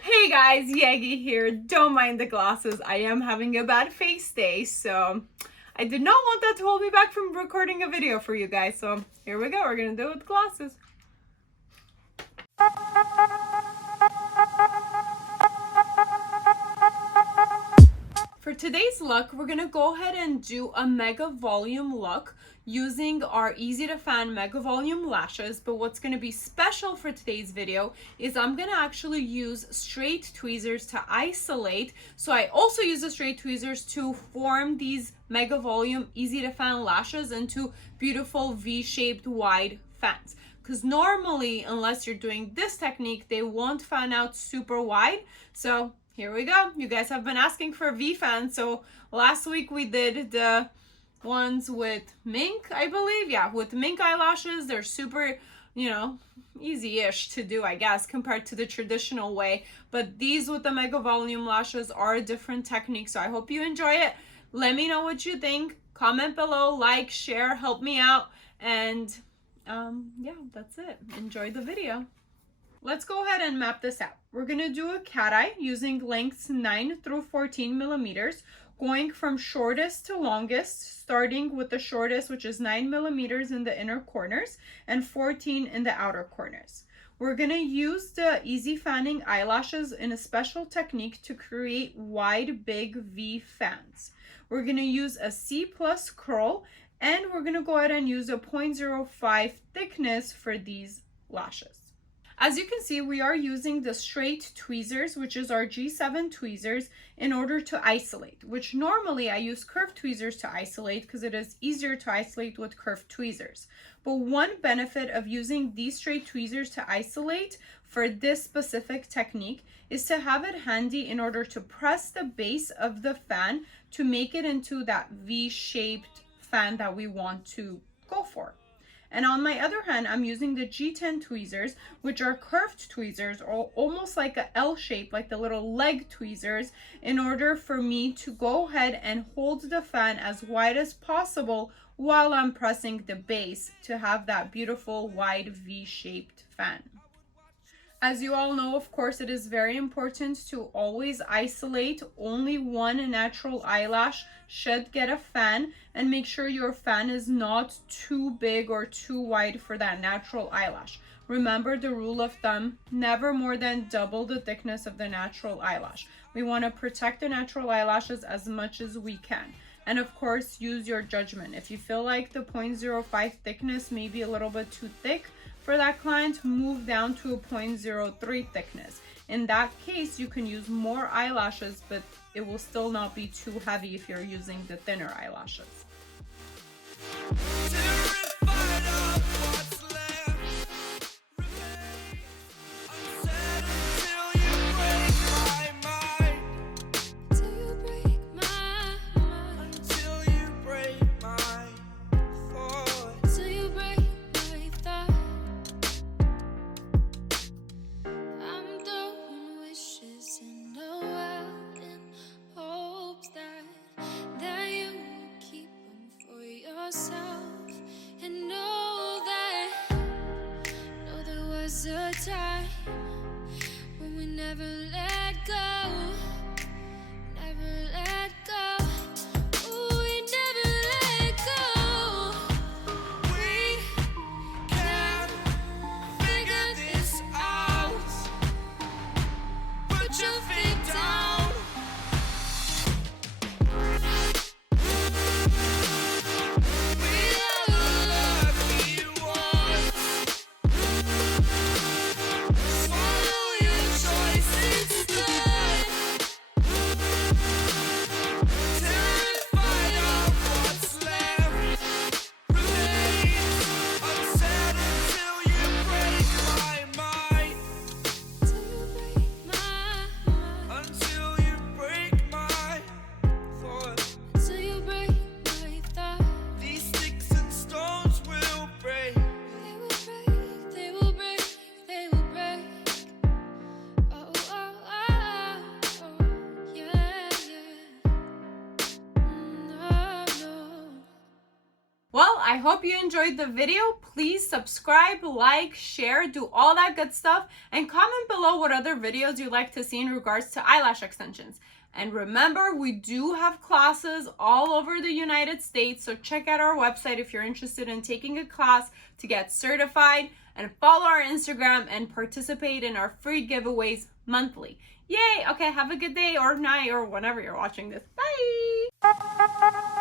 Hey guys, Yegi here. Don't mind the glasses. I am having a bad face day, so I did not want that to hold me back from recording a video for you guys. So here we go. We're gonna do it with glasses. For today's look, we're gonna go ahead and do a mega volume look using our easy to fan mega volume lashes. But what's gonna be special for today's video is I'm gonna actually use straight tweezers to isolate. So I also use the straight tweezers to form these mega volume easy to fan lashes into beautiful V-shaped wide fans. Because normally, unless you're doing this technique, they won't fan out super wide. So here we go. You guys have been asking for V fans. So last week we did the ones with mink, I believe. Yeah, with mink eyelashes. They're super, easy-ish to do, I guess, compared to the traditional way. But these with the mega volume lashes are a different technique. So I hope you enjoy it. Let me know what you think. Comment below, like, share, help me out. And yeah, that's it. Enjoy the video. Let's go ahead and map this out. We're going to do a cat eye using lengths 9 through 14 millimeters, going from shortest to longest, starting with the shortest, which is 9 millimeters in the inner corners and 14 in the outer corners. We're going to use the easy fanning eyelashes in a special technique to create wide, big V fans. We're going to use a C+ curl, and we're going to go ahead and use a 0.05 thickness for these lashes. As you can see, we are using the straight tweezers, which is our G7 tweezers, in order to isolate, which normally I use curved tweezers to isolate because it is easier to isolate with curved tweezers. But one benefit of using these straight tweezers to isolate for this specific technique is to have it handy in order to press the base of the fan to make it into that V-shaped fan that we want to go for. And on my other hand, I'm using the G10 tweezers, which are curved tweezers, or almost like a L shape, like the little leg tweezers, in order for me to go ahead and hold the fan as wide as possible while I'm pressing the base to have that beautiful wide V-shaped fan. As you all know, of course, it is very important to always isolate. Only one natural eyelash should get a fan, and make sure your fan is not too big or too wide for that natural eyelash. Remember the rule of thumb, never more than double the thickness of the natural eyelash. We want to protect the natural eyelashes as much as we can. And of course, use your judgment. If you feel like the 0.05 thickness may be a little bit too thick for that client, move down to a 0.03 thickness. In that case, you can use more eyelashes, but it will still not be too heavy if you're using the thinner eyelashes. A time when we never let go, never let go. Ooh, we never let go. We can figure this out. Put your feet down. Swallow your choices, blood. I hope you enjoyed the video. Please subscribe, like, share, do all that good stuff, and comment below what other videos you'd like to see in regards to eyelash extensions. And remember, we do have classes all over the United States, so check out our website if you're interested in taking a class to get certified, and follow our Instagram and participate in our free giveaways monthly. Yay! Okay, have a good day or night or whenever you're watching this. Bye!